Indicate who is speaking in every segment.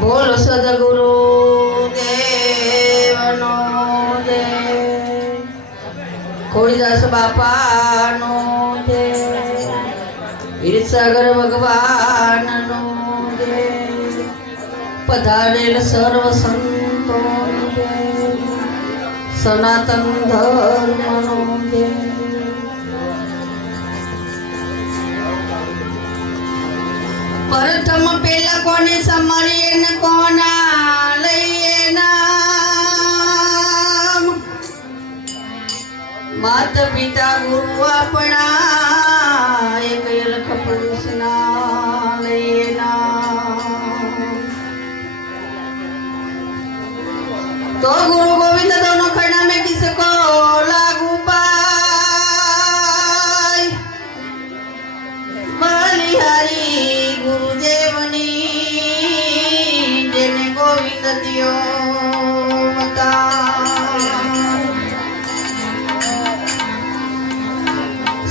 Speaker 1: બોલ સદગુરુ દેવનો દે ખોડીદાસ બાપાનો દે ઈર્ષાગર ભગવાનનો દે પધારેલ સર્વ સંતો સનાતન ધર્મનો પ્રથમ કોને સમરીએ ને કોના લઈએ નામ? માતા પિતા ગુરુ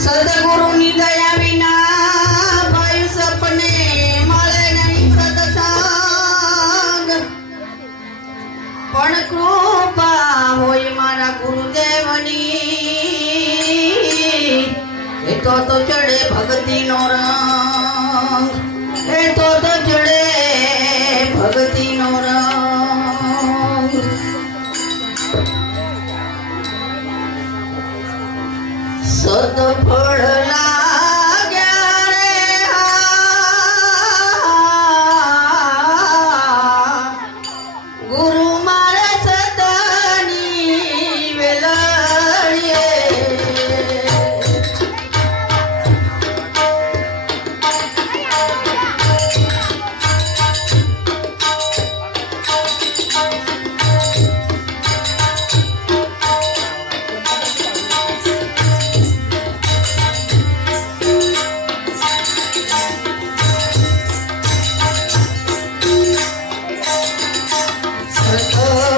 Speaker 1: સદગુરુની દયા વિના ભાઈ સપને મળે નહીં સત્સંગ. પણ કૃપા હોય મારા ગુરુદેવની. એ તો તો ચડે ભક્તિનો રંગ. એ તો તો ચડે ભક્તિનો રંગ.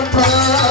Speaker 1: Brahma